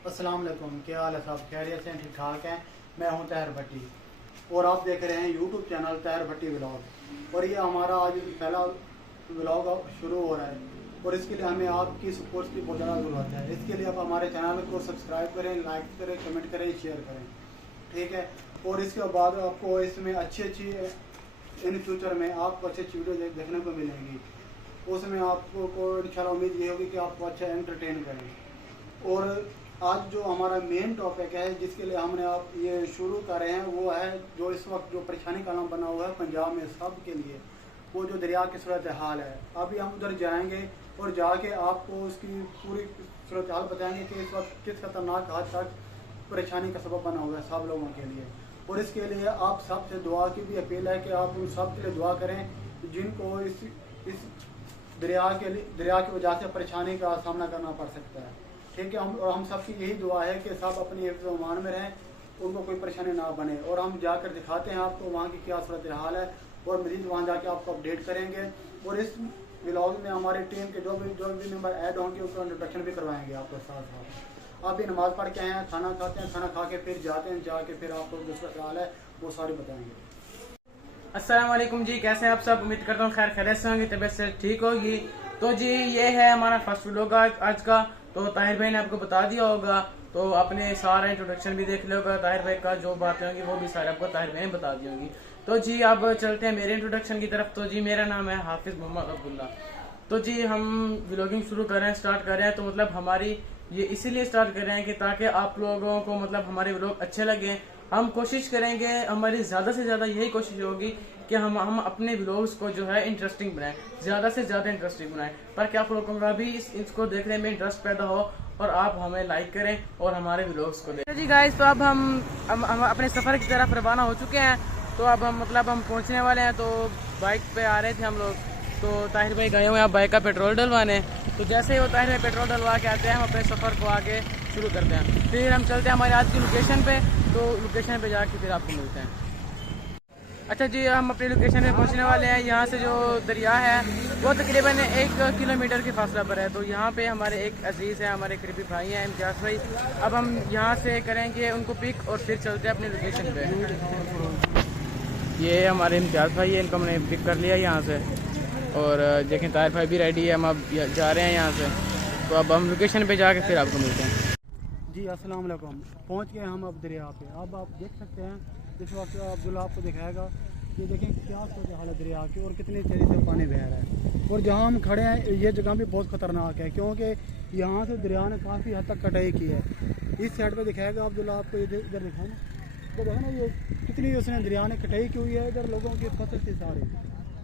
अस्सलाम वालेकुम, क्या हाल है साहब? खैरियत से ठीक ठाक हैं। मैं हूं ताहिर भट्टी और आप देख रहे हैं यूट्यूब चैनल ताहिर भट्टी व्लॉग। और ये हमारा आज पहला व्लॉग शुरू हो रहा है और इसके लिए हमें आपकी सपोर्ट की बहुत ज़्यादा ज़रूरत है। इसके लिए आप हमारे चैनल को सब्सक्राइब करें, लाइक करें, कमेंट करें, शेयर करें, ठीक है। और इसके बाद आपको इसमें अच्छी इन फ्यूचर में आपको अच्छी वीडियो देखने को मिलेंगी। उसमें आपको इंशाल्लाह उम्मीद ये होगी कि आपको अच्छा एंटरटेन करें। और आज जो हमारा मेन टॉपिक है जिसके लिए हमने आप ये शुरू कर रहे हैं वो है जो इस वक्त जो परेशानी का नाम बना हुआ है पंजाब में सब के लिए, वो जो दरिया की सूरत हाल है। अभी हम उधर जाएंगे और जाके आपको उसकी पूरी सूरत हाल बताएंगे कि इस वक्त किस खतरनाक हद तक परेशानी का सबब बना हुआ है सब लोगों के लिए। और इसके लिए आप सबसे दुआ की भी अपील है कि आप उन सब के लिए दुआ करें जिनको इस दरिया की वजह से परेशानी का सामना करना पड़ सकता है, ठीक है। हम सबकी यही दुआ है कि सब अपनी हिफ्ज़-ओ-अमान में रहें, उनको कोई परेशानी ना बने। और हम जाकर दिखाते हैं आपको वहाँ की क्या सूरत हाल है और मज़ीद वहाँ जाके आपको अपडेट करेंगे। और इस व्लॉग में हमारी टीम के जो भी मेंबर ऐड होंगे उसका इंट्रोडक्शन भी करवाएंगे आपके साथ। आप भी नमाज़ पढ़ के आए हैं, खाना खाते हैं, खाना खा के फिर जाते हैं, जाके फिर आपको जो सूरत हाल है वो सारी बताएंगे। अस्सलाम वालेकुम जी, कैसे हैं आप सब? उम्मीद करता हूँ खैर खैरियत से होंगे, तबीयत से ठीक होगी। तो जी ये है हमारा फर्स्ट व्लॉग आज का। तो ताहिर भाई ने आपको बता दिया होगा, तो आपने सारा इंट्रोडक्शन भी देख लिया होगा ताहिर भाई का, जो बातें होंगी वो भी सारे आपको ताहिर भाई ने बता दी होंगी। तो जी अब चलते हैं मेरे इंट्रोडक्शन की तरफ। तो जी मेरा नाम है हाफिज मोहम्मद अब्दुल्ला। तो जी हम व्लॉगिंग शुरू कर रहे हैं, स्टार्ट कर रहे हैं। तो मतलब हमारी ये इसीलिए स्टार्ट कर रहे हैं कि ताकि आप लोगों को मतलब हमारे व्लॉग अच्छे लगे। हम कोशिश करेंगे, हमारी ज़्यादा से ज़्यादा यही कोशिश होगी कि हम अपने व्लॉग्स को जो है इंटरेस्टिंग बनाएं, ज़्यादा से ज़्यादा इंटरेस्टिंग बनाएं, ताकि आप लोगों का भी इसको देखने में इंटरेस्ट पैदा हो और आप हमें लाइक करें और हमारे व्लॉग्स को देखें। जी गाइस, तो अब हम अपने सफ़र की तरफ रवाना हो चुके हैं। तो अब हम पहुँचने वाले हैं। तो बाइक पर आ रहे थे हम लोग। तो ताहिर भाई गए हुए हैं बाइक का पेट्रोल डलवाने। तो जैसे ही वो ताहिर भाई पेट्रोल डलवा के आते हैं हम अपने सफ़र को आगे शुरू करते हैं। फिर हम चलते हैं हमारी आज की लोकेशन पे। तो लोकेशन पे जाके फिर आपको मिलते हैं। अच्छा जी, हम अपनी लोकेशन पे पहुंचने वाले हैं। यहाँ से जो दरिया है वो तकरीबन 1 किलोमीटर के फासला पर है। तो यहाँ पे हमारे एक अजीज़ है, हमारे करीबी भाई हैं इम्तियाज़ भाई। अब हम यहाँ से करेंगे उनको पिक और फिर चलते हैं अपनी लोकेशन पे। ये हमारे इम्तियाज़ भाई है, इनको हमने पिक कर लिया यहाँ से। और देखें ताहिर भाई भी रेडी है, हम अब जा रहे हैं यहाँ से। तो अब हम लोकेशन पे जाके फिर आपको मिलते हैं। जी अस्सलाम वालेकुम, पहुँच गए हम अब दरिया पे। अब आप देख सकते हैं इस वक्त अब्दुल्ला आपको दिखाएगा। ये देखें क्या सूरत हाल है दरिया की और कितनी तेज़ी से पानी बह रहा है। और जहाँ हम खड़े हैं ये जगह भी बहुत ख़तरनाक है क्योंकि यहाँ से दरिया ने काफ़ी हद तक कटाई की है। इस साइड पे दिखाएगा अब्दुल्ला आपको, इधर दिखाए ना, तो देखो ना ये कितनी उसने दरिया ने कटाई की हुई है। इधर लोगों की फसल थी सारी,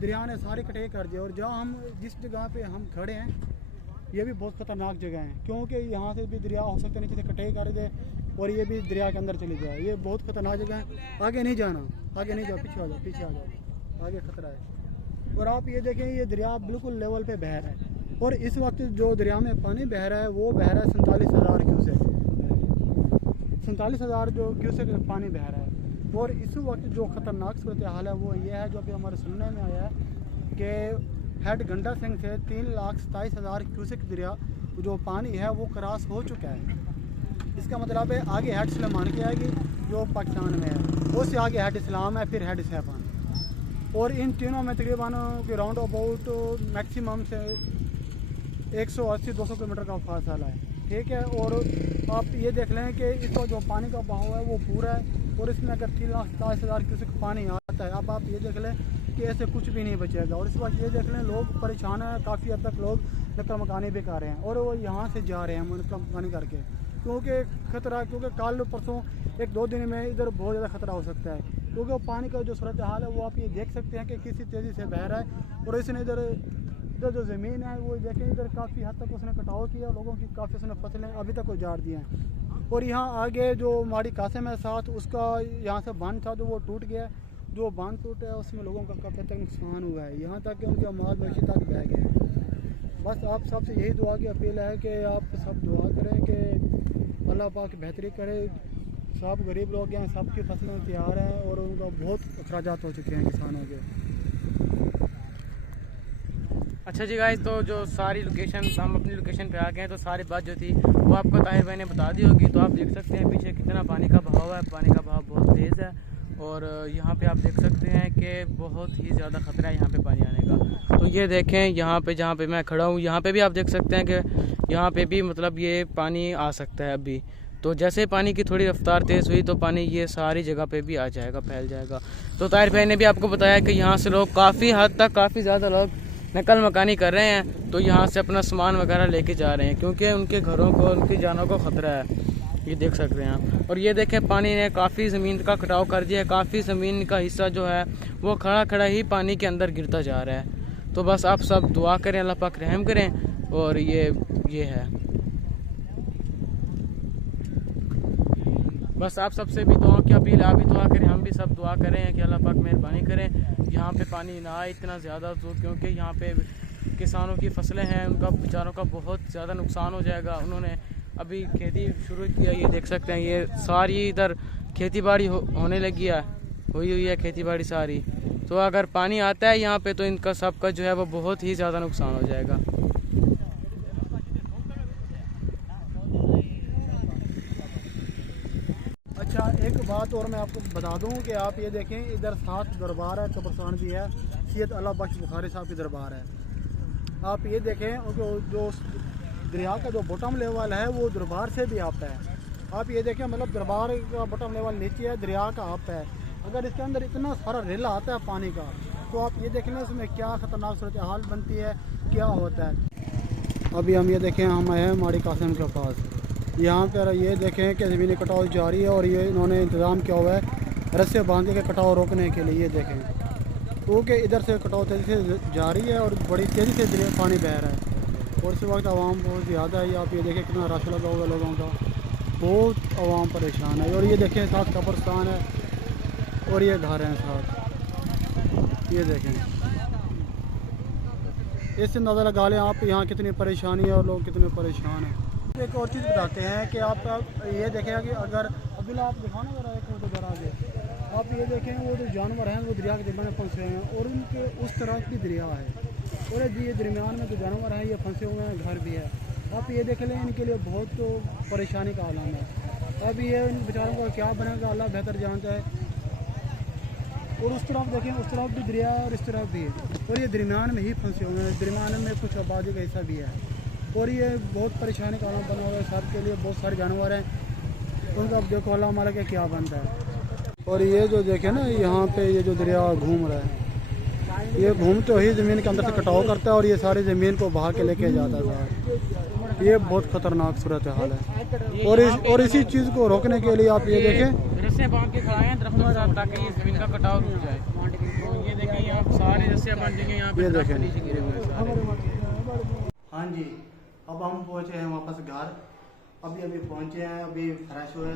दरिया ने सारी कटाई कर दी। और जहाँ हम जिस जगह पे हम खड़े हैं ये भी बहुत ख़तरनाक जगह है क्योंकि यहाँ से भी दरिया हो सकता है नीचे से कटाई कर दे और ये भी दरिया के अंदर चली जाए। ये बहुत ख़तरनाक जगह है। आगे नहीं जाना, आगे नहीं जाओ, पीछे आ जाओ, पीछे आ जाओ, आगे खतरा है। और आप ये देखें ये दरिया बिल्कुल लेवल पे बह रहा है। और इस वक्त जो दरिया में पानी बह रहा है वो बह रहा है 47,000 क्यूसेक, 47,000 जो क्यूसेक पानी बह रहा है। और इस वक्त जो ख़तरनाक सूरत हाल है वो ये है जो अभी हमारे सुनने में आया है कि हेड गंडा सिंह से 3,27,000 क्यूसेक दरिया जो पानी है वो क्रॉस हो चुका है। इसका मतलब है आगे हेड सुलेमान की आएगी जो पाकिस्तान में है, उससे आगे हेड इस्लाम है, फिर हेड सैफान। और इन तीनों में तकरीबन राउंड अबाउट मैक्सिमम से 180-200 किलोमीटर का फासला है, ठीक है। और आप ये देख लें कि इस वक्त जो पानी का बहाव है वो पूरा है। और इसमें अगर 3,27,000 क्यूसेक पानी आता है, अब आप ये देख लें कि ऐसे कुछ भी नहीं बचेगा। और इस वक्त ये देख लें लोग परेशान हैं, काफ़ी हद तक लोग नकल मकानी भी कर रहे हैं और वो यहाँ से जा रहे हैं नकल मकानी करके क्योंकि खतरा, क्योंकि कल परसों 1-2 दिन में इधर बहुत ज़्यादा खतरा हो सकता है क्योंकि वो पानी का जो सूरत हाल है वो आप ये देख सकते हैं कि किसी तेज़ी से बह रहा है। और इसने इधर जो ज़मीन है वो देखें इधर काफ़ी हद तक उसने कटाव किया, लोगों की काफ़ी उसने फसलें अभी तक उजाड़ दी हैं। और यहाँ आगे जो माड़ी कासिम है साथ उसका यहाँ से बांध था जो वो टूट गया, जो बांध टूटा है उसमें लोगों का काफ़ी हद तक नुकसान हुआ है, यहाँ तक कि उनके माल मवेशी तक बह गए। बस आप सबसे यही दुआ की अपील है कि आप सब दुआ करें कि अल्लाह पाक बेहतरी करे। सब गरीब लोग हैं, सबकी फसलें तैयार हैं और उनका बहुत अखराजात हो चुके हैं किसानों के। अच्छा जी गाइस, तो जो सारी लोकेशन हम अपनी लोकेशन पे आ गए हैं, तो सारी बात जो थी वो आपको ताहिर भाई ने बता दी होगी। तो आप देख सकते हैं पीछे कितना पानी का बहाव है, पानी का बहाव बहुत तेज़ है और यहाँ पे आप देख सकते हैं कि बहुत ही ज़्यादा ख़तरा है यहाँ पे पानी आने का। तो ये देखें यहाँ पे जहाँ पे मैं खड़ा हूँ, यहाँ पे भी आप देख सकते हैं कि यहाँ पे भी मतलब ये पानी आ सकता है अभी। तो जैसे पानी की थोड़ी रफ्तार तेज़ हुई तो पानी ये सारी जगह पे भी आ जाएगा, फैल जाएगा। तो ताहिर भाई ने भी आपको बताया कि यहाँ से लोग काफ़ी हद तक, काफ़ी ज़्यादा लोग नकल मकानी कर रहे हैं। तो यहाँ से अपना सामान वगैरह लेके जा रहे हैं क्योंकि उनके घरों को, उनकी जानों को ख़तरा है। ये देख सकते हैं आप। और ये देखें पानी ने काफ़ी ज़मीन का कटाव कर दिया है, काफ़ी ज़मीन का हिस्सा जो है वो खड़ा खड़ा ही पानी के अंदर गिरता जा रहा है। तो बस आप सब दुआ करें, अल्लाह पाक रहम करें। और ये है, बस आप सबसे भी दुआ की अपील, आप भी दुआ करें, हम भी सब दुआ करें कि अल्लाह पाक मेहरबानी करें, यहाँ पे पानी ना आए इतना ज़्यादा। तो क्योंकि यहाँ पे किसानों की फसलें हैं, उनका बेचारों का बहुत ज़्यादा नुकसान हो जाएगा। उन्होंने अभी खेती शुरू किया, ये देख सकते हैं, ये सारी इधर खेती बाड़ी होने लगी है, हुई है खेती बाड़ी सारी। तो अगर पानी आता है यहाँ पे तो इनका सबका जो है वो बहुत ही ज़्यादा नुकसान हो जाएगा। अच्छा, एक बात और मैं आपको बता दूं कि आप ये देखें, इधर 7 दरबार है, कब्रस्तान भी है, सैयद अल्लाह बख्श बुखारी साहब की दरबार है। आप ये देखें, जो दरिया का जो बॉटम लेवल है वो दरबार से भी आता है। आप ये देखें, मतलब दरबार का बॉटम लेवल नीचे है, दरिया का आप है। अगर इसके अंदर इतना सारा रेला आता है पानी का, तो आप ये देख लें इसमें क्या ख़तरनाक सूरत हाल बनती है, क्या होता है। अभी हम ये देखें, हम आए हैं माड़ी कासिम के पास। यहाँ पर ये देखें कि ज़मीनी कटाव जारी है और ये इन्होंने इंतज़ाम किया हुआ है रस्से बांधने के कटाव रोकने के लिए। ये देखें क्योंकि इधर से कटाव तेज़ी से जारी है और बड़ी तेज़ी से पानी बह रहा है और इस वक्त आवाम बहुत ज़्यादा है। आप ये देखें कितना रश लगा हुआ लोगों का, बहुत आवाम परेशान है। और ये देखें साथ कब्रस्तान है और ये घर हैं साथ। ये देखें, इससे अंदाज़ा लगा लें आप यहाँ कितनी परेशानी है और लोग कितने परेशान हैं। एक और चीज़ बताते हैं कि आप ये देखें कि अगर अब्दुल्ला आप दिखाना जरा एक फोटो जरा आगे, आप ये देखें वो जो जानवर हैं वो दरिया के दरमियान फंसे हुए हैं और उनके उस तरफ भी दरिया है और ये दरमियान में जो जानवर हैं ये फंसे हुए हैं, घर भी है। आप ये देख लें, इनके लिए बहुत तो परेशानी का आलम है। अब ये इन बेचारों का क्या बनेगा अल्लाह बेहतर जानता है। और उस तरफ देखें, उस तरफ भी दरिया और इस तरफ भी है और ये दरमियान में ही फंसे हुए हैं। दरमियान में कुछ आबादी का हिस्सा भी है और ये बहुत परेशानी का आलम बना हुआ है सबके लिए। बहुत सारे जानवर हैं, उनका अब देखो अल्लाह माला के क्या बनता है। और ये जो देखे ना, यहाँ पे ये जो दरिया घूम रहा है, ये घूमते ही ज़मीन के अंदर से कटाव करता है और ये सारी ज़मीन को बहा के लेके जाता है। ये बहुत ख़तरनाक सूरत हाल है। और इसी चीज़ को रोकने के लिए आप ये देखें, रस्से बांध के खड़ा है दरख्तों के साथ ताकि ये ज़मीन का कटाव रुक जाए। तो ये देखें, आप सारे रस्से बांध देंगे यहाँ पे, ये देखें नीचे गिरे हुए हैं। हाँ जी, अब हम पहुँचे हैं वापस घर। अभी पहुँचे हैं, अभी फ्रेश हुए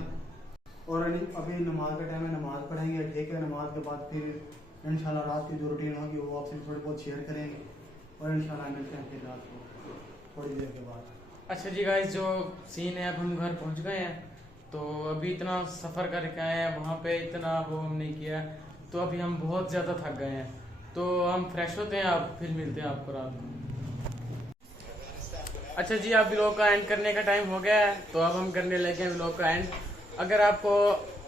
और अभी नमाज का टाइम है, नमाज पढ़ेंगे। ठीक है, नमाज के बाद फिर इंशाल्लाह रात की जो रूटीन होगी वो आपसे थोड़ी बहुत शेयर करेंगे और इंशाल्लाह मिलते हैं फिर रात को थोड़ी देर के बाद। अच्छा जी गाइस, जो सीन है, अब हम घर पहुंच गए हैं। तो अभी इतना सफ़र करके आए हैं, वहाँ पे इतना वो हम नहीं किया, तो अभी हम बहुत ज़्यादा थक गए हैं। तो हम फ्रेश होते हैं, अब फिर मिलते हैं आपको रात को। अच्छा जी, अब व्लॉग का एंड करने का टाइम हो गया है, तो अब हम करने लगे हैं व्लॉग का एंड। अगर आपको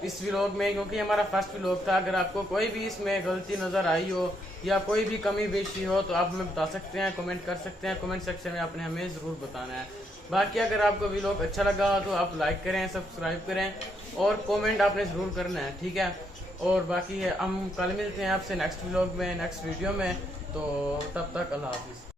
इस व्लॉग में, क्योंकि हमारा फर्स्ट व्लॉग था, अगर आपको कोई भी इसमें गलती नज़र आई हो या कोई भी कमी बेशी हो तो आप हमें बता सकते हैं, कमेंट कर सकते हैं। कमेंट सेक्शन में आपने हमें ज़रूर बताना है। बाकी अगर आपको व्लॉग अच्छा लगा तो आप लाइक करें, सब्सक्राइब करें और कमेंट आपने ज़रूर करना है, ठीक है। और बाकी है, हम कल मिलते हैं आपसे नेक्स्ट व्लॉग में, नेक्स्ट वीडियो में। तो तब तक अल्लाह हाफिज़।